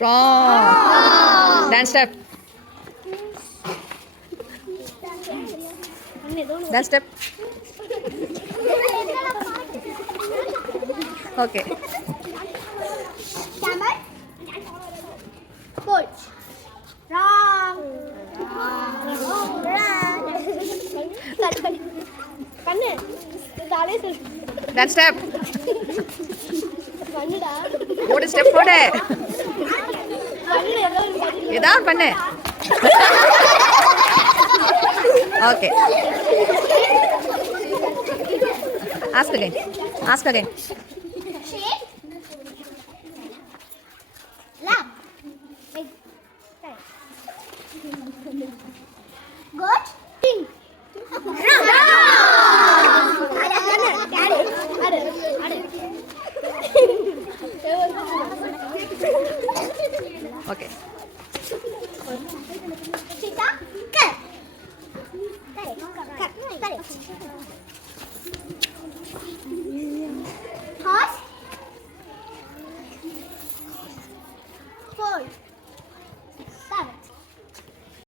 Wrong. Dance step. Dance step. Okay. Camel. Coach. Wrong. கண்ணு தாலே சொல் Dance step. கண்ணுடா போடு ஸ்டெப் போடு. கண்ணு ஏதோ ஒரு ஏதாவது பண்ணு. Okay. Ask again. Ask again. shape. Lamb. Goat. King. Okay.